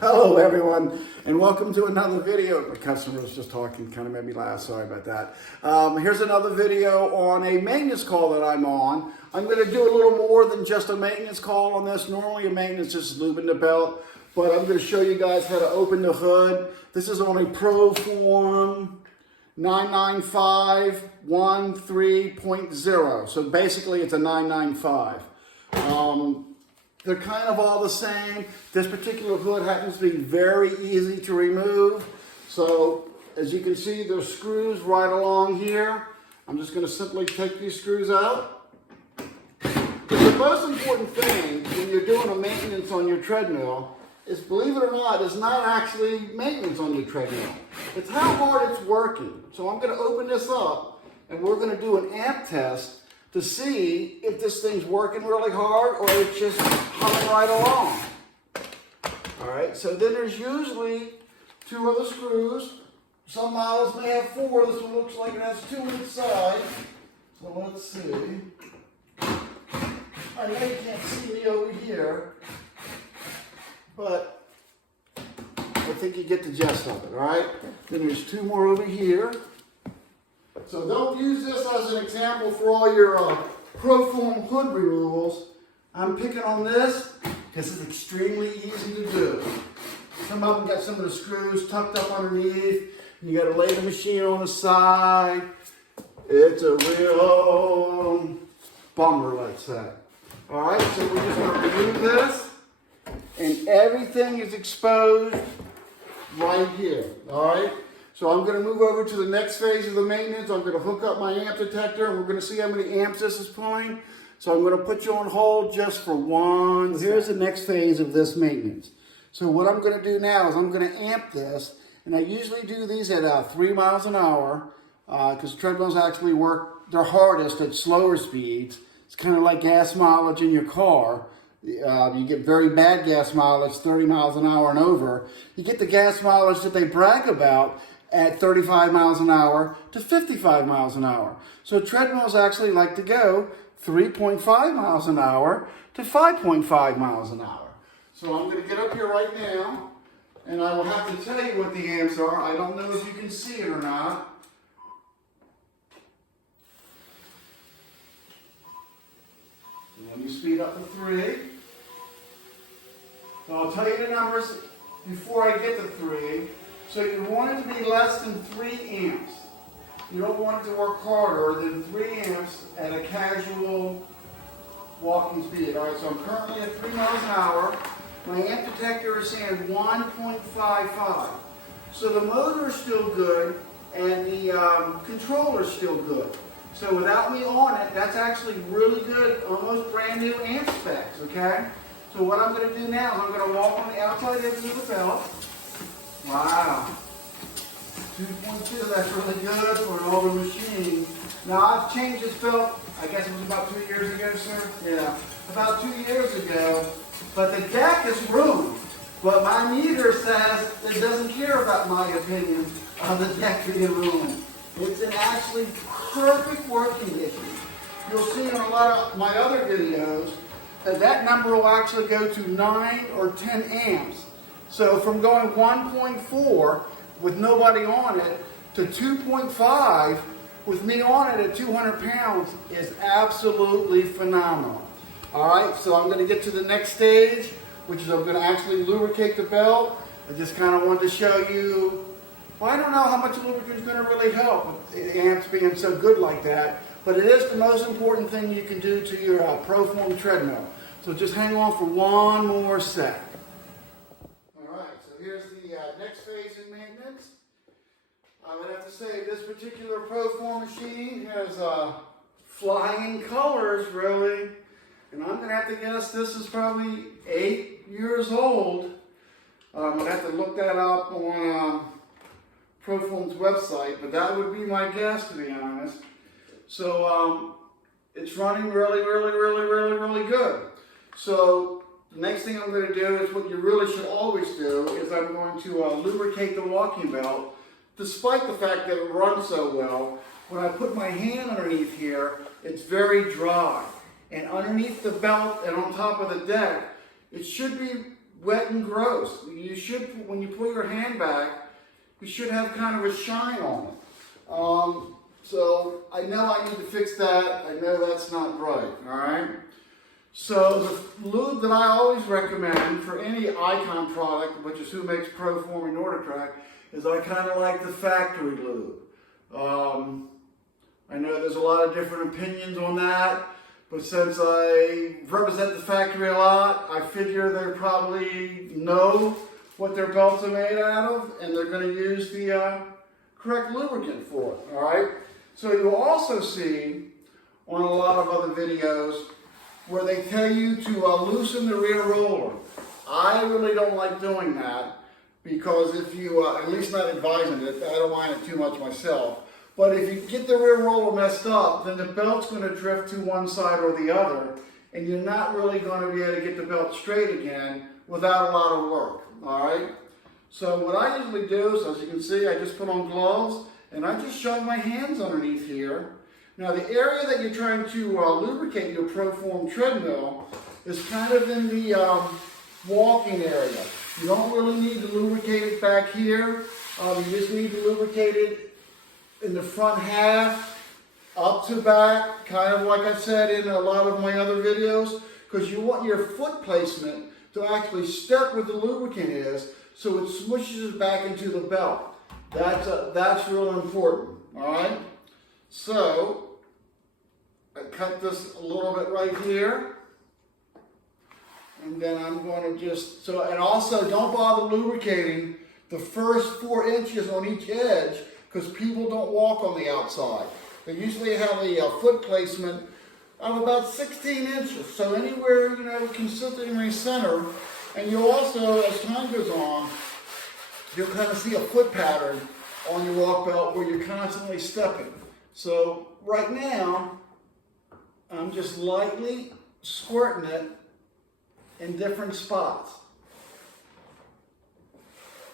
Hello everyone, and welcome to another video. My customer was just talking, kind of made me laugh, sorry about that. Here's another video on a maintenance call that I'm on. I'm going to do a little more than just a maintenance call on this. Normally a maintenance is lubing the belt, but I'm going to show you guys how to open the hood. This is on a Proform 99513.0, so basically it's a 995. They're kind of all the same. This particular hood happens to be very easy to remove. So as you can see, there's screws right along here. I'm just going to simply take these screws out. The most important thing when you're doing a maintenance on your treadmill is, believe it or not, it's not actually maintenance on your treadmill. It's how hard it's working. So I'm going to open this up and we're going to do an amp test to see if this thing's working really hard or it's just humming right along. All right, so then there's usually two other screws. Some models may have four. This one looks like it has two inside. So let's see. I know you can't see me over here, but I think you get the gist of it, all right? Then there's two more over here. So don't use this as an example for all your Proform hood removals. I'm picking on this because it's extremely easy to do. Some of them got some of the screws tucked up underneath. You got to lay the machine on the side. It's a real bummer, let's say. All right, so we're just going to remove this, and everything is exposed right here. All right. So I'm going to move over to the next phase of the maintenance. I'm going to hook up my amp detector and we're going to see how many amps this is pulling. So I'm going to put you on hold just for one second. Here's the next phase of this maintenance. So what I'm going to do now is I'm going to amp this, and I usually do these at 3 miles an hour because treadmills actually work their hardest at slower speeds. It's kind of like gas mileage in your car. You get very bad gas mileage, 30 miles an hour and over. You get the gas mileage that they brag about at 35 miles an hour to 55 miles an hour. So treadmills actually like to go 3.5 miles an hour to 5.5 miles an hour. So I'm going to get up here right now, and I will have to tell you what the amps are. I don't know if you can see it or not. Let me speed up to 3. So I'll tell you the numbers before I get to 3. So you want it to be less than 3 amps. You don't want it to work harder than 3 amps at a casual walking speed. All right, so I'm currently at 3 miles an hour. My amp detector is saying 1.55. So the motor is still good and the controller is still good. So without me on it, that's actually really good, almost brand new amp specs, okay? So what I'm going to do now is I'm going to walk on the outside edge of the belt. Wow. 2.2, that's really good for an older machine. Now I've changed this belt, I guess it was about 2 years ago, sir? Yeah, about 2 years ago. But the deck is ruined. But my meter says it doesn't care about my opinion of the deck being ruined. It's in actually perfect working condition. You'll see in a lot of my other videos that number will actually go to 9 or 10 amps. So from going 1.4 with nobody on it to 2.5 with me on it at 200 pounds is absolutely phenomenal. All right, so I'm going to get to the next stage, which is I'm going to actually lubricate the belt. I just kind of wanted to show you, well, I don't know how much lubricant is going to really help with the amps being so good like that, but it is the most important thing you can do to your Proform treadmill. So just hang on for one more sec. Here's the next phase in maintenance. I would have to say this particular Proform machine has flying colors, really. And I'm going to have to guess this is probably 8 years old. I'd have to look that up on Proform's website, but that would be my guess, to be honest. So it's running really, really, really, really, really good. So the next thing I'm going to do is what you really should always do is I'm going to lubricate the walking belt. Despite the fact that it runs so well, when I put my hand underneath here, it's very dry. And underneath the belt and on top of the deck, it should be wet and gross. You should, when you pull your hand back, you should have kind of a shine on it. So I know I need to fix that. I know that's not right, all right? So the lube that I always recommend for any Icon product, which is who makes Proform and Nordictrack, is I kind of like the factory lube. I know there's a lot of different opinions on that, but since I represent the factory a lot, I figure they probably know what their belts are made out of, and they're going to use the correct lubricant for it, all right? So you'll also see on a lot of other videos where they tell you to loosen the rear roller. I really don't like doing that because if you, at least not advising it, I don't mind it too much myself, but if you get the rear roller messed up, then the belt's going to drift to one side or the other, and you're not really going to be able to get the belt straight again without a lot of work, all right? So what I usually do is, as you can see, I just put on gloves, and I just shove my hands underneath here. Now the area that you're trying to lubricate your Proform treadmill is kind of in the walking area. You don't really need to lubricate it back here. You just need to lubricate it in the front half, up to back, kind of like I said in a lot of my other videos, because you want your foot placement to actually step where the lubricant is, so it smushes it back into the belt. That's real important, all right? So, I cut this a little bit right here, and then I'm going to just, and also don't bother lubricating the first 4 inches on each edge, because people don't walk on the outside. They usually have a foot placement of about 16 inches, so anywhere, you know, consistent in the center, and you'll also, as time goes on, you'll kind of see a foot pattern on your walk belt where you're constantly stepping. So right now, I'm just lightly squirting it in different spots.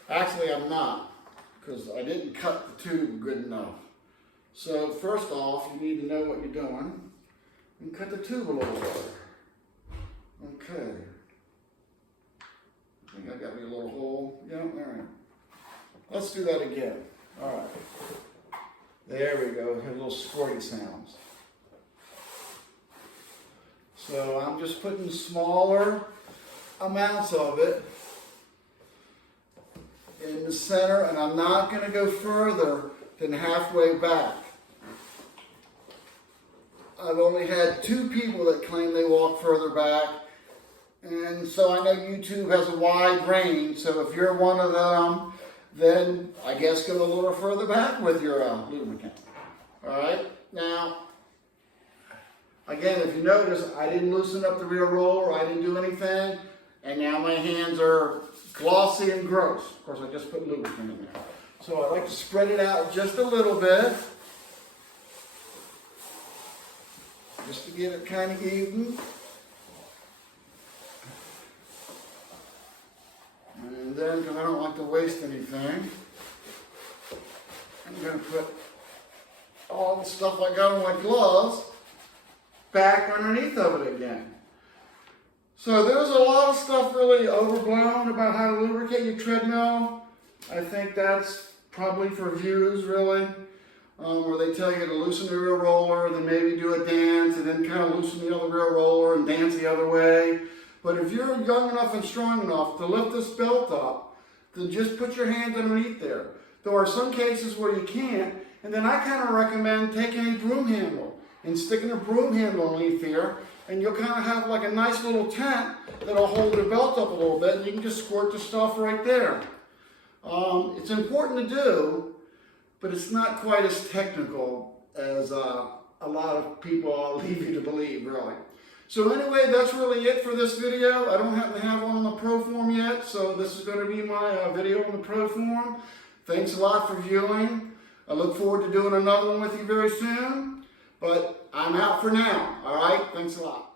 Actually, I'm not, because I didn't cut the tube good enough. So first off, you need to know what you're doing and cut the tube a little better. Okay. I think I got me a little hole. Yeah, all right. Let's do that again. All right. There we go. Have little squirty sounds. So I'm just putting smaller amounts of it in the center, and I'm not going to go further than halfway back. I've only had 2 people that claim they walk further back, and so I know YouTube has a wide range, so if you're one of them, then I guess go a little further back with your lubricant. Alright, now, again, if you notice, I didn't loosen up the rear roller, I didn't do anything, and now my hands are glossy and gross. Of course, I just put lubricant in there. So I like to spread it out just a little bit, just to get it kind of even. And then, because I don't like to waste anything, I'm going to put all the stuff I got on my gloves back underneath of it again. So there's a lot of stuff really overblown about how to lubricate your treadmill. I think that's probably for views, really, where they tell you to loosen the rear roller, and then maybe do a dance, and then kind of loosen the other rear roller and dance the other way. But if you're young enough and strong enough to lift this belt up, then just put your hands underneath there. There are some cases where you can't, and then I kind of recommend taking a broom handle and sticking a broom handle underneath here, and you'll kind of have like a nice little tent that'll hold the belt up a little bit, and you can just squirt the stuff right there. It's important to do, but it's not quite as technical as a lot of people leave you to believe, really. So anyway, that's really it for this video. I don't happen to have one on the Proform yet, so this is going to be my video on the Proform. Thanks a lot for viewing. I look forward to doing another one with you very soon, but I'm out for now. All right, thanks a lot.